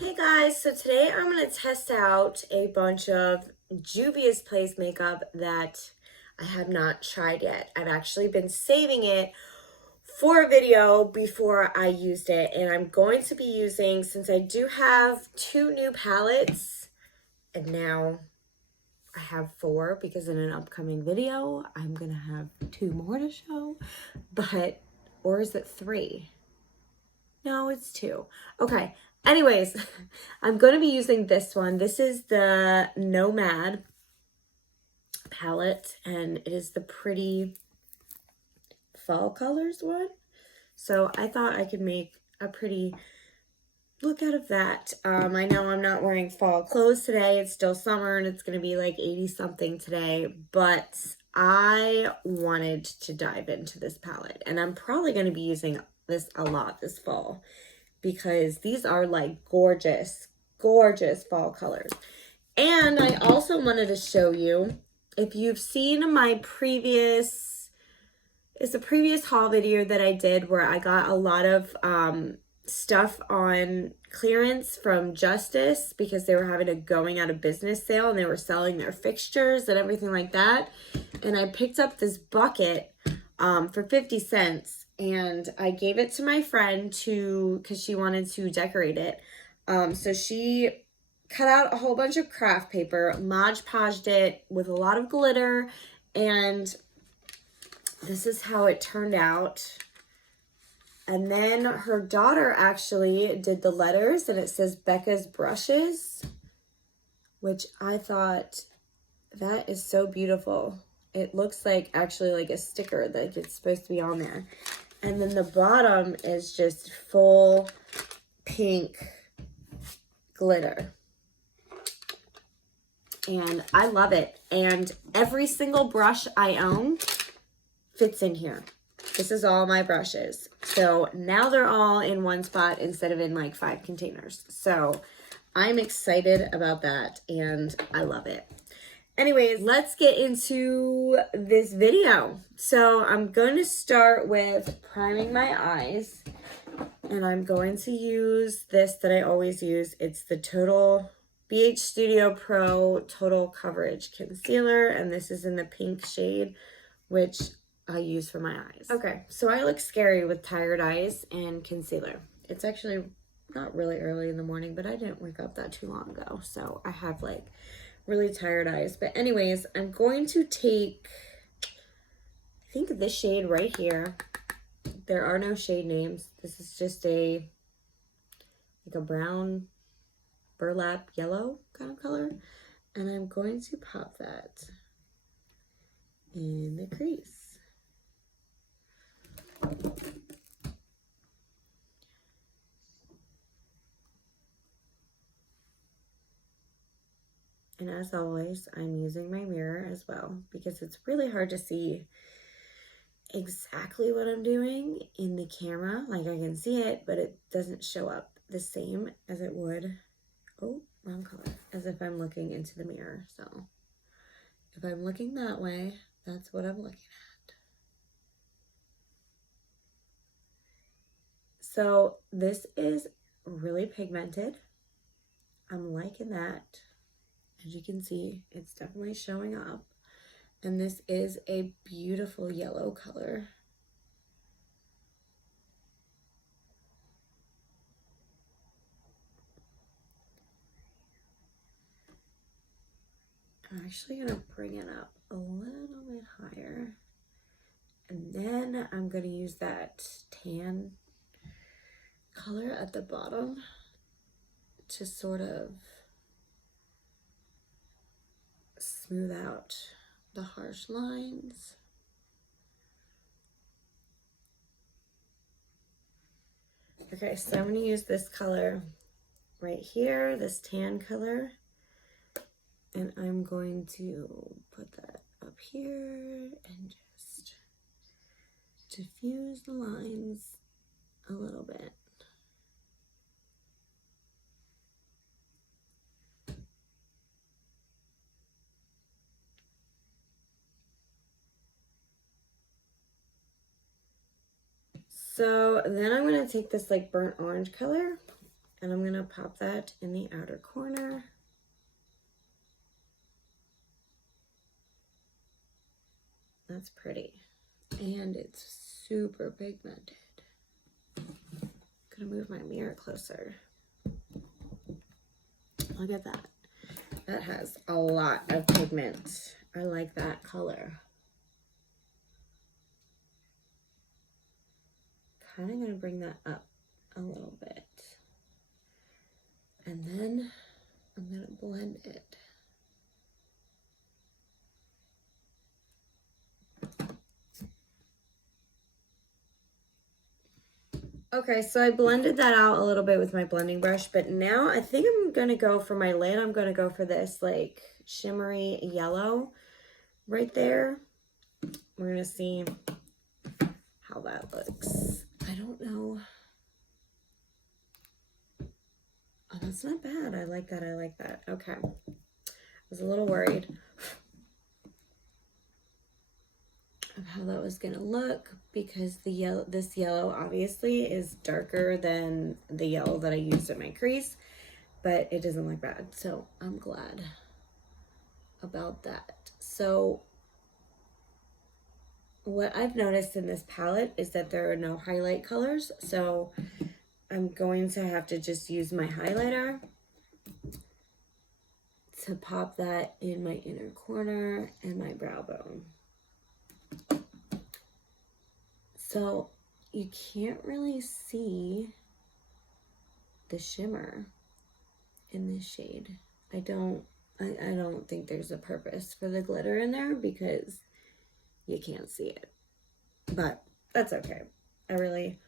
Hey guys, so today I'm going to test out a bunch of Juvia's Place makeup that I have not tried yet. I've actually been saving it for a video before I used it, and I'm going to be using, since I do have two new palettes, and now I have four because in an upcoming video I'm going to have two more to show, or is it three? No, it's two. Okay. Anyways, I'm going to be using this one. This is the Nomad palette, and it is the pretty fall colors one. So I thought I could make a pretty look out of that. I know I'm not wearing fall clothes today. It's still summer, and it's going to be like 80 something today, but I wanted to dive into this palette, and I'm probably going to be using this a lot this fall, because these are like gorgeous, gorgeous fall colors. And I also wanted to show you, if you've seen my previous haul video that I did where I got a lot of stuff on clearance from Justice because they were having a going out of business sale and they were selling their fixtures and everything like that. And I picked up this bucket for 50 cents. And I gave it to my friend because she wanted to decorate it. So she cut out a whole bunch of craft paper, Mod Podged it with a lot of glitter, and this is how it turned out. And then her daughter actually did the letters, and it says Becca's brushes, which I thought, that is so beautiful. It looks like actually like a sticker that it's supposed to be on there. And then the bottom is just full pink glitter. And I love it. And every single brush I own fits in here. This is all my brushes. So now they're all in one spot instead of in like 5 containers. So I'm excited about that and I love it. Anyways, let's get into this video. So I'm going to start with priming my eyes, and I'm going to use this that I always use. It's the BH Studio Pro Total Coverage Concealer, and this is in the pink shade, which I use for my eyes. Okay, so I look scary with tired eyes and concealer. It's actually not really early in the morning, but I didn't wake up that too long ago, so I have like really tired eyes. But anyways, I'm going to take, I think, this shade right here. There are no shade names. This is just like a brown burlap yellow kind of color, and I'm going to pop that in the crease. And as always, I'm using my mirror as well because it's really hard to see exactly what I'm doing in the camera. Like, I can see it, but it doesn't show up the same as it would, oh, wrong color, as if I'm looking into the mirror. So if I'm looking that way, that's what I'm looking at. So this is really pigmented. I'm liking that. As you can see, it's definitely showing up. And this is a beautiful yellow color. I'm actually going to bring it up a little bit higher. And then I'm going to use that tan color at the bottom to sort of smooth out the harsh lines. Okay, so I'm going to use this color right here, this tan color, and I'm going to put that up here and just diffuse the lines a little bit. So then I'm going to take this like burnt orange color, And I'm gonna pop that in the outer corner. That's pretty. And it's super pigmented. Gonna move my mirror closer. Look at that. That has a lot of pigment. I like that color. Kind of gonna bring that up a little bit. And then I'm gonna blend it. Okay, so I blended that out a little bit with my blending brush, but now I think I'm gonna go for my lid. I'm gonna go for this like shimmery yellow right there. We're gonna see how that looks. I don't know. Oh, that's not bad. I like that. I like that. Okay. I was a little worried of how that was gonna look because this yellow obviously is darker than the yellow that I used at my crease, but it doesn't look bad. So I'm glad about that. So what I've noticed in this palette is that there are no highlight colors. So I'm going to have to just use my highlighter to pop that in my inner corner and my brow bone. So you can't really see the shimmer in this shade. I don't think there's a purpose for the glitter in there because you can't see it. But that's okay. I really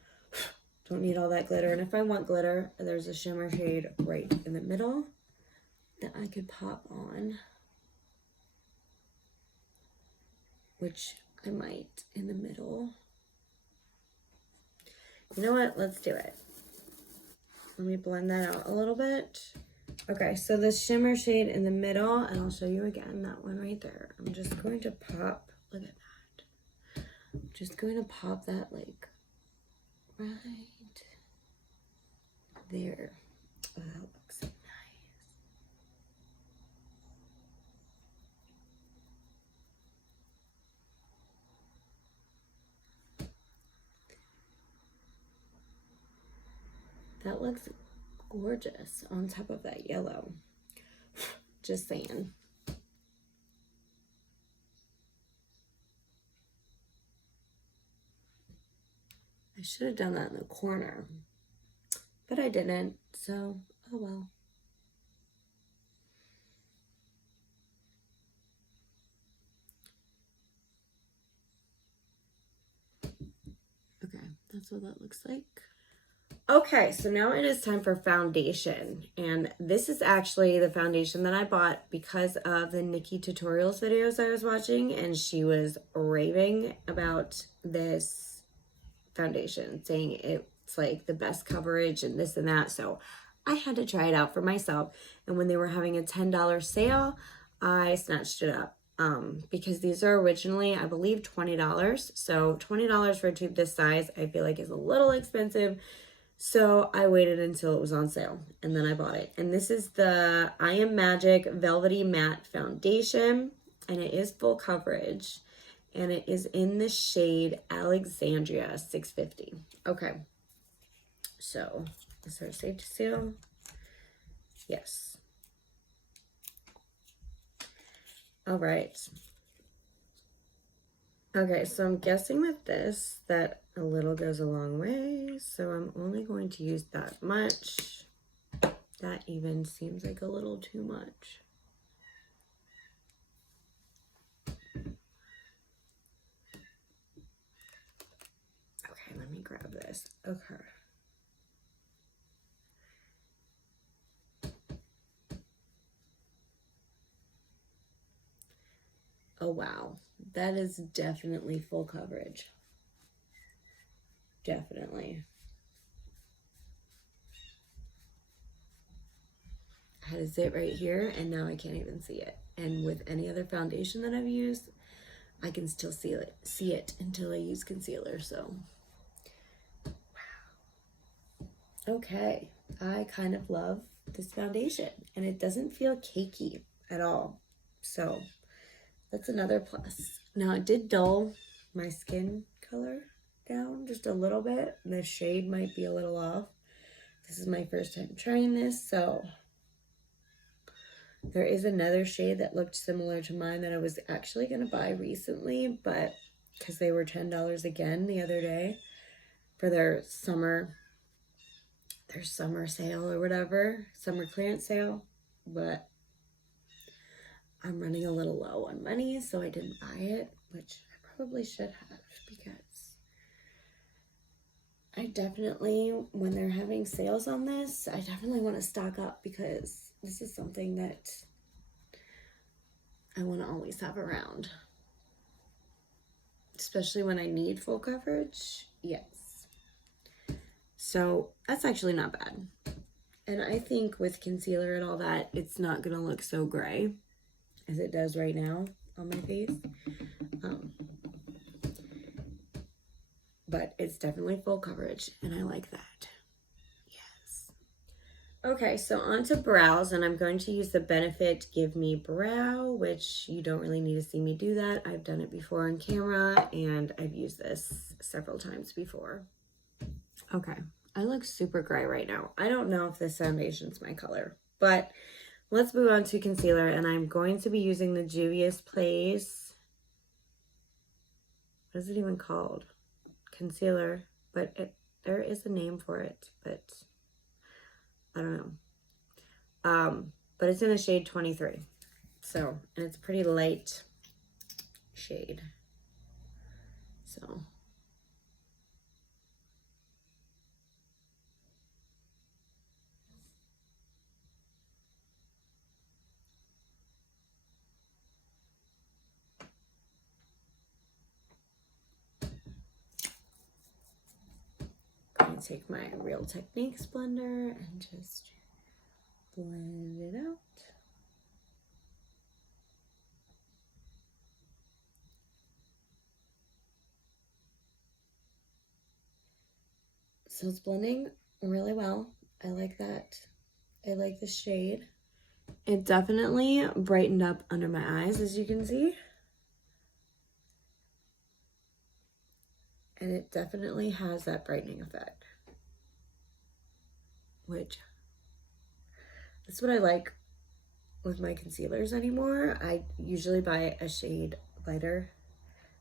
don't need all that glitter. And if I want glitter, there's a shimmer shade right in the middle that I could pop on, which I might in the middle. You know what? Let's do it. Let me blend that out a little bit. Okay, so the shimmer shade in the middle, and I'll show you again, that one right there. I'm just going to pop, look at that. I'm just going to pop that like right there. Oh, that looks so nice. That looks gorgeous on top of that yellow. Just saying. I should have done that in the corner, but I didn't, so oh well. Okay, that's what that looks like. Okay, so now it is time for foundation, and this is actually the foundation that I bought because of the NikkiTutorials videos I was watching, and she was raving about this foundation, saying it's like the best coverage and this and that, so I had to try it out for myself, and when they were having a $10 sale, I snatched it up. Because these are originally, I believe, $20, so $20 for a tube this size, I feel like is a little expensive. So I waited until it was on sale and then I bought it. And this is the I Am Magic Velvety Matte Foundation, and it is full coverage, and it is in the shade Alexandria 650. Okay, so is there a safety seal? Yes. All right. Okay, so I'm guessing with this that a little goes a long way, so I'm only going to use that much. That even seems like a little too much. Okay, let me grab this. Okay. Oh, wow. That is definitely full coverage. Definitely. I had to sit right here, and now I can't even see it. And with any other foundation that I've used, I can still see it until I use concealer. So, wow. Okay. I kind of love this foundation, and it doesn't feel cakey at all. So that's another plus. Now it did dull my skin color down just a little bit. The shade might be a little off. This is my first time trying this, so there is another shade that looked similar to mine that I was actually going to buy recently, but because they were $10 again the other day for their summer sale or whatever, summer clearance sale, but I'm running a little low on money, so I didn't buy it, which I probably should have, because I definitely, when they're having sales on this, I definitely want to stock up, because this is something that I want to always have around, especially when I need full coverage. Yes. So that's actually not bad. And I think with concealer and all that, it's not going to look so gray as it does right now on my face. But it's definitely full coverage, and I like that. Yes. Okay, so on to brows, and I'm going to use the Benefit Give Me Brow, which you don't really need to see me do that. I've done it before on camera, and I've used this several times before. Okay, I look super gray right now. I don't know if this foundation's my color, but let's move on to concealer, and I'm going to be using the Juvia's Place. What is it even called? Concealer, but there is a name for it, but I don't know. But it's in the shade 23. So, and it's a pretty light shade. So. I'm going to take my Real Techniques blender and just blend it out. So it's blending really well. I like that. I like the shade. It definitely brightened up under my eyes, as you can see. And it definitely has that brightening effect, which that's what I like with my concealers anymore. I usually buy a shade lighter,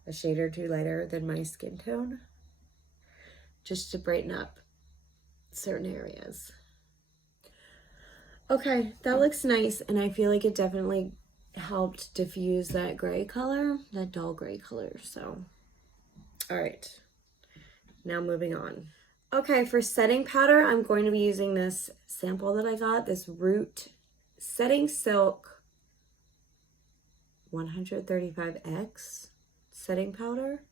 a shade or two lighter than my skin tone, just to brighten up certain areas. Okay, that looks nice, and I feel like it definitely helped diffuse that gray color, that dull gray color. So, all right, now moving on. Okay, for setting powder, I'm going to be using this sample that I got, this Root Setting Silk 135X setting powder.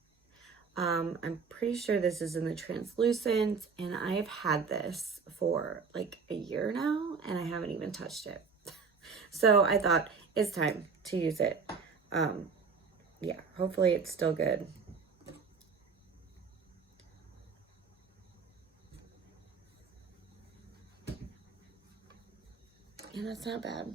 I'm pretty sure this is in the translucent, and I've had this for like a year now, and I haven't even touched it. So I thought it's time to use it. Yeah, hopefully it's still good. And that's not bad.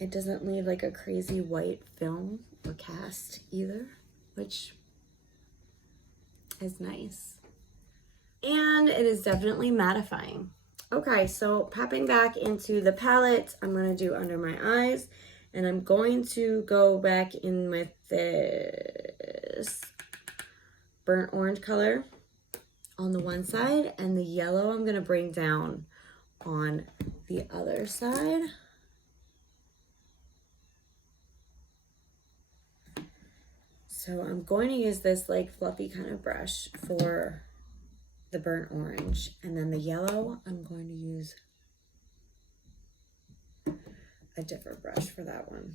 It doesn't leave like a crazy white film or cast either, which is nice. And it is definitely mattifying. Okay, so popping back into the palette, I'm going to do under my eyes, and I'm going to go back in with this burnt orange color on the one side, and the yellow I'm going to bring down on the other side. So I'm going to use this like fluffy kind of brush for the burnt orange, and then the yellow I'm going to use a different brush for that one.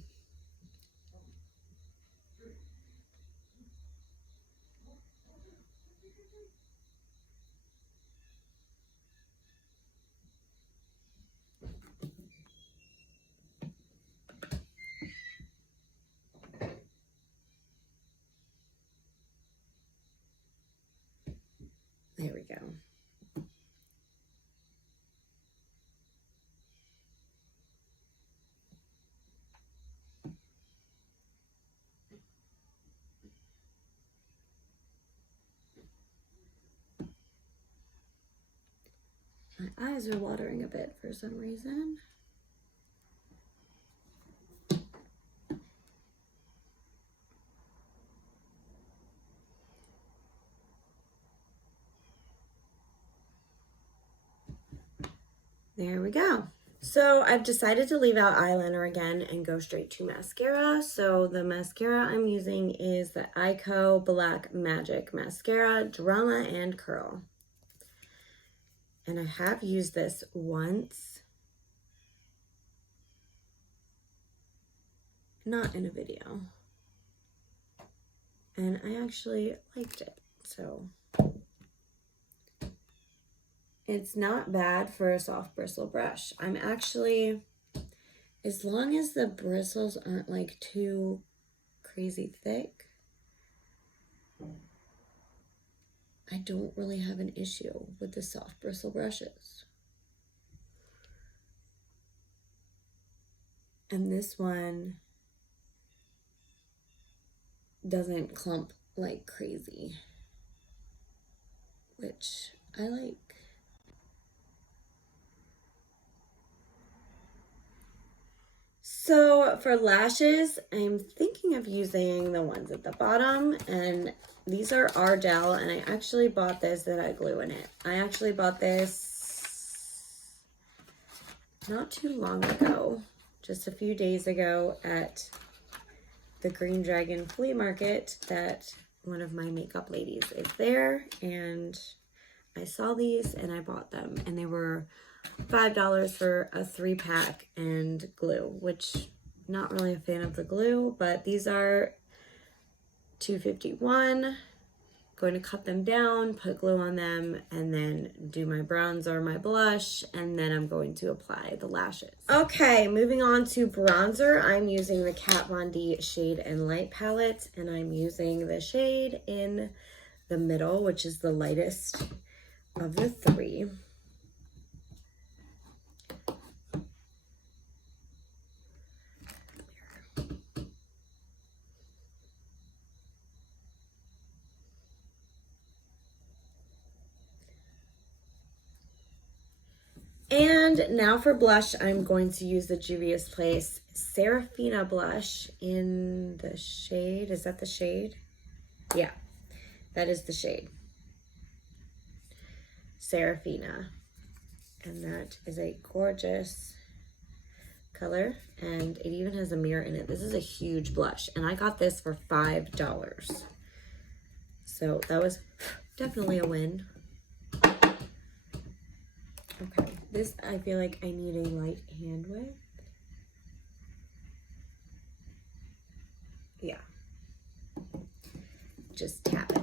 There we go. My eyes are watering a bit for some reason. There we go. So I've decided to leave out eyeliner again and go straight to mascara. So the mascara I'm using is the Ico Black Magic Mascara Drama and Curl. And I have used this once. Not in a video. And I actually liked it. So it's not bad for a soft bristle brush. I'm actually, as long as the bristles aren't like too crazy thick, I don't really have an issue with the soft bristle brushes. And this one doesn't clump like crazy, which I like. So for lashes, I'm thinking of using the ones at the bottom, and these are Ardell, and I actually bought this that I glue in it. I actually bought this not too long ago, just a few days ago at the Green Dragon flea market that one of my makeup ladies is there, and I saw these and I bought them, and they were $5 for a 3-pack and glue, which not really a fan of the glue, but these are $2.51. Going to cut them down, put glue on them, and then do my bronzer, my blush, and then I'm going to apply the lashes. Okay, moving on to bronzer. I'm using the Kat Von D Shade and Light palette, and I'm using the shade in the middle, which is the lightest of the three. And now for blush, I'm going to use the Juvia's Place Serafina blush in the shade. Is that the shade? Yeah, that is the shade. Serafina. And that is a gorgeous color. And it even has a mirror in it. This is a huge blush. And I got this for $5. So that was definitely a win. Okay, this I feel like I need a light hand with. Yeah. Just tap it.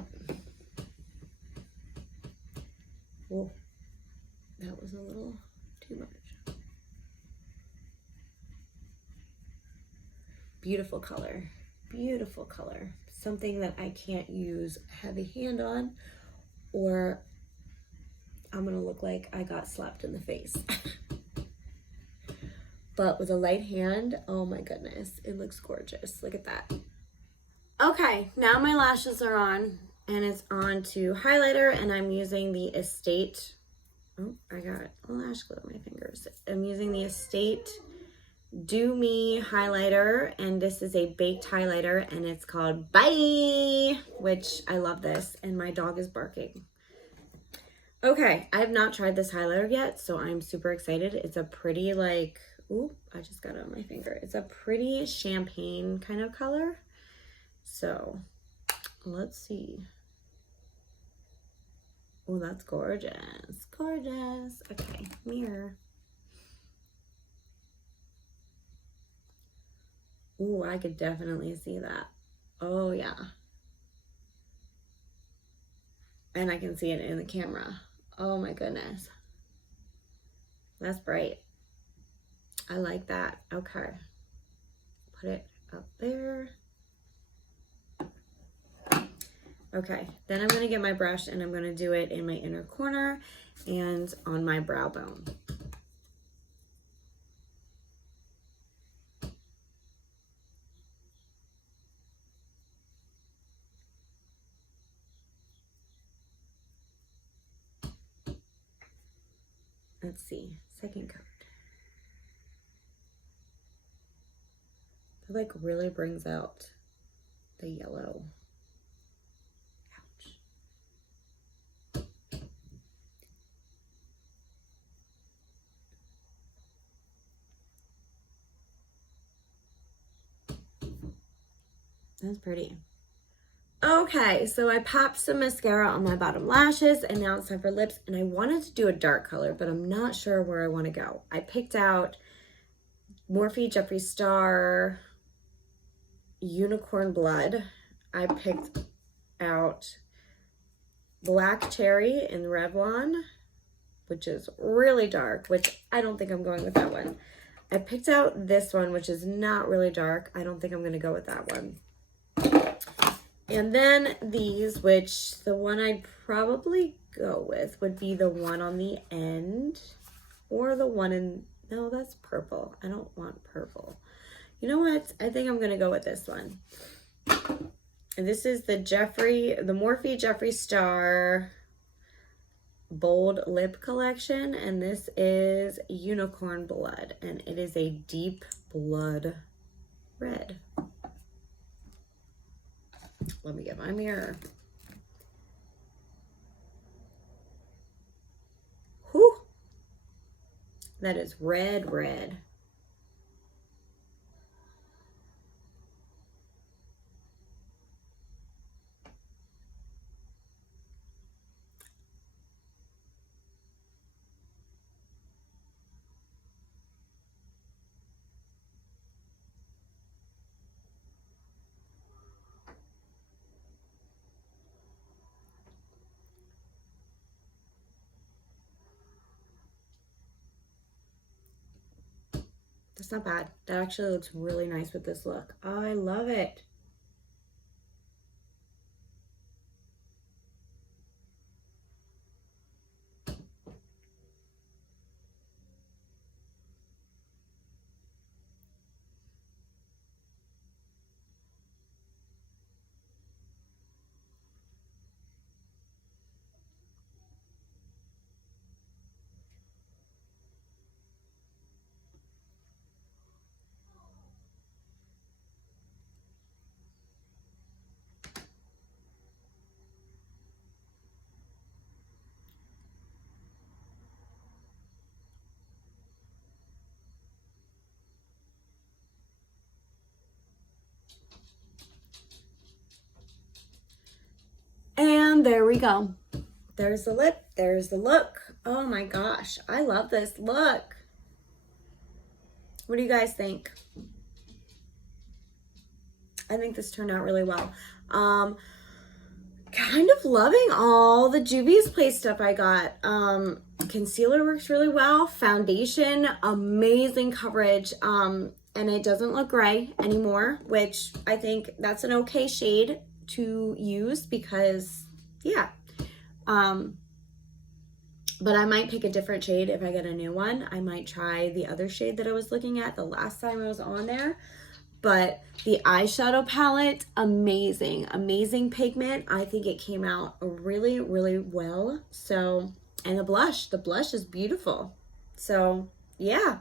Whoa, that was a little too much. Beautiful color, beautiful color. Something that I can't use a heavy hand on, or I'm gonna look like I got slapped in the face. But with a light hand, oh my goodness, it looks gorgeous. Look at that. Okay, now my lashes are on, and it's on to highlighter, and I'm using the Estate. Oh, I got a lash glue on my fingers. I'm using the Estate Do Me highlighter, and this is a baked highlighter, and it's called Bye, which I love this, and my dog is barking. Okay, I have not tried this highlighter yet, so I'm super excited. It's a pretty like, ooh, I just got it on my finger. It's a pretty champagne kind of color. So let's see. Oh, that's gorgeous. Gorgeous. Okay, mirror. Ooh, I could definitely see that. Oh, yeah. And I can see it in the camera. Oh my goodness. That's bright. I like that. Okay. Put it up there. Okay, then I'm going to get my brush and I'm going to do it in my inner corner and on my brow bone. Let's see, second coat. It like really brings out the yellow. Ouch. That's pretty. Okay, so I popped some mascara on my bottom lashes, and now it's time for lips. And I wanted to do a dark color, but I'm not sure where I want to go. I picked out Morphe Jeffree Star Unicorn Blood. I picked out Black Cherry in Revlon, which is really dark, which I don't think I'm going with that one. I picked out this one, which is not really dark. I don't think I'm going to go with that one. And then these, which the one I'd probably go with would be the one on the end, or the one in, no, that's purple. I don't want purple. You know what? I think I'm going to go with this one. And this is the Morphe Jeffree Star Bold Lip Collection. And this is Unicorn Blood. And it is a deep blood red. Let me get my mirror. Whew. That is red, red. That's not bad. That actually looks really nice with this look. I love it. And there we go. There's the lip. There's the look. Oh my gosh. I love this look. What do you guys think? I think this turned out really well. Kind of loving all the Juvia's Place stuff I got. Concealer works really well. Foundation, amazing coverage. And it doesn't look gray anymore, which I think that's an okay shade to use because, yeah. But I might pick a different shade if I get a new one. I might try the other shade that I was looking at the last time I was on there. But the eyeshadow palette, amazing. Amazing pigment. I think it came out really, really well. So, and the blush is beautiful. So, yeah.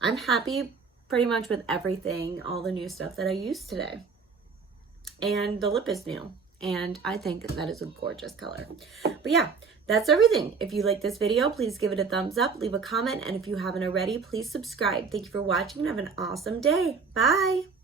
I'm happy pretty much with everything, all the new stuff that I used today. And the lip is new. And I think that is a gorgeous color. But yeah, that's everything. If you like this video, please give it a thumbs up, leave a comment, and if you haven't already, please subscribe. Thank you for watching and have an awesome day. Bye.